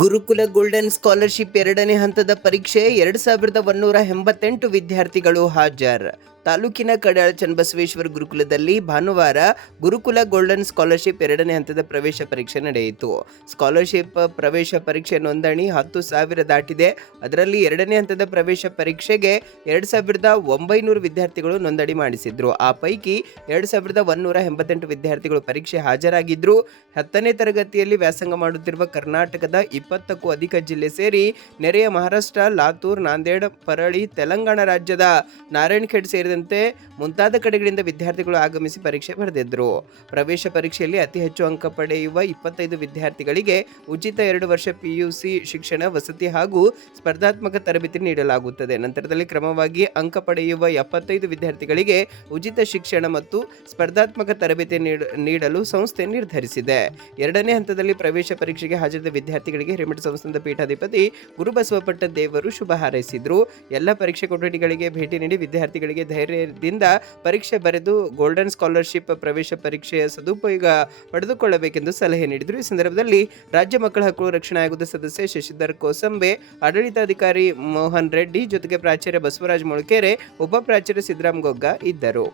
ಗುರುಕುಲ golden scholarship ಎರಡನೇ ಹಂತದ ಪರೀಕ್ಷೆ 2188 ವಿದ್ಯಾರ್ಥಿಗಳು ಹಾಜರ್. ತಾಲೂಕಿನ ಕಡಾಳ ಚನ್ನಬಸವೇಶ್ವರ ಗುರುಕುಲದಲ್ಲಿ ಭಾನುವಾರ ಗುರುಕುಲ ಗೋಲ್ಡನ್ ಸ್ಕಾಲರ್ಶಿಪ್ ಎರಡನೇ ಹಂತದ ಪ್ರವೇಶ ಪರೀಕ್ಷೆ ನಡೆಯಿತು. ಸ್ಕಾಲರ್ಶಿಪ್ ಪ್ರವೇಶ ಪರೀಕ್ಷೆ ನೋಂದಣಿ 10,000 ದಾಟಿದೆ. ಅದರಲ್ಲಿ ಎರಡನೇ ಹಂತದ ಪ್ರವೇಶ ಪರೀಕ್ಷೆಗೆ 2,900 ವಿದ್ಯಾರ್ಥಿಗಳು ನೋಂದಣಿ ಮಾಡಿಸಿದ್ರು. ಆ ಪೈಕಿ 2,188 ವಿದ್ಯಾರ್ಥಿಗಳು ಪರೀಕ್ಷೆ ಹಾಜರಾಗಿದ್ರು. 10ನೇ ತರಗತಿಯಲ್ಲಿ ವ್ಯಾಸಂಗ ಮಾಡುತ್ತಿರುವ ಕರ್ನಾಟಕದ 20ಕ್ಕೂ ಅಧಿಕ ಜಿಲ್ಲೆ ಸೇರಿ ನೆರೆಯ ಮಹಾರಾಷ್ಟ್ರ, ಲಾತೂರ್, ನಾಂದೇಡ್, ಪರಳಿ, ತೆಲಂಗಾಣ ರಾಜ್ಯದ ನಾರಾಯಣಖೇಡ್ ಸೇರಿದಂತೆ ಮುಂತಾದ ಕಡೆಗಳಿಂದ ವಿದ್ಯಾರ್ಥಿಗಳು ಆಗಮಿಸಿ ಪರೀಕ್ಷೆ ಬರೆದಿದ್ರು. ಪ್ರವೇಶ ಪರೀಕ್ಷೆಯಲ್ಲಿ ಅತಿ ಹೆಚ್ಚು ಅಂಕ ಪಡೆಯುವ 25 ವಿದ್ಯಾರ್ಥಿಗಳಿಗೆ ಉಚಿತ 2 ವರ್ಷ PUC ಶಿಕ್ಷಣ, ವಸತಿ ಹಾಗೂ ಸ್ಪರ್ಧಾತ್ಮಕ ತರಬೇತಿ ನೀಡಲಾಗುತ್ತದೆ. ನಂತರದಲ್ಲಿ ಕ್ರಮವಾಗಿ ಅಂಕ ಪಡೆಯುವ 75 ವಿದ್ಯಾರ್ಥಿಗಳಿಗೆ ಉಚಿತ ಶಿಕ್ಷಣ ಮತ್ತು ಸ್ಪರ್ಧಾತ್ಮಕ ತರಬೇತಿ ನೀಡಲು ಸಂಸ್ಥೆ ನಿರ್ಧರಿಸಿದೆ. ಎರಡನೇ ಹಂತದಲ್ಲಿ ಪ್ರವೇಶ ಪರೀಕ್ಷೆಗೆ ಹಾಜರಾದ ವಿದ್ಯಾರ್ಥಿಗಳಿಗೆ ಹಿರೇಮಠ ಸಂಸ್ಥಾನದ ಪೀಠಾಧಿಪತಿ ಗುರುಬಸವಪಟ್ಟ ದೇವರು ಶುಭ ಹಾರೈಸಿದ್ರು. ಎಲ್ಲ ಪರೀಕ್ಷೆ ಕೊಠಡಿಗಳಿಗೆ ಭೇಟಿ ನೀಡಿ ವಿದ್ಯಾರ್ಥಿಗಳಿಗೆ ಧೈರ್ಯದಿಂದ ಪರೀಕ್ಷೆ ಬರೆದು ಗೋಲ್ಡನ್ ಸ್ಕಾಲರ್ಶಿಪ್ ಪ್ರವೇಶ ಪರೀಕ್ಷೆಯ ಸದುಪಯೋಗ ಪಡೆದುಕೊಳ್ಳಬೇಕೆಂದು ಸಲಹೆ ನೀಡಿದರು. ಈ ಸಂದರ್ಭದಲ್ಲಿ ರಾಜ್ಯ ಮಕ್ಕಳ ಹಕ್ಕುಗಳ ರಕ್ಷಣಾ ಆಯೋಗದ ಸದಸ್ಯ ಶಶಿಧರ್ ಕೋಸಂಬೆ, ಆಡಳಿತಾಧಿಕಾರಿ ಮೋಹನ್ ರೆಡ್ಡಿ ಜೊತೆಗೆ ಪ್ರಾಚಾರ್ಯ ಬಸವರಾಜ ಮೊಳಕೆರೆ, ಉಪ ಪ್ರಾಚಾರ್ಯ ಸಿದ್ದರಾಮ ಗೊಗ್ಗ ಇದ್ದರು.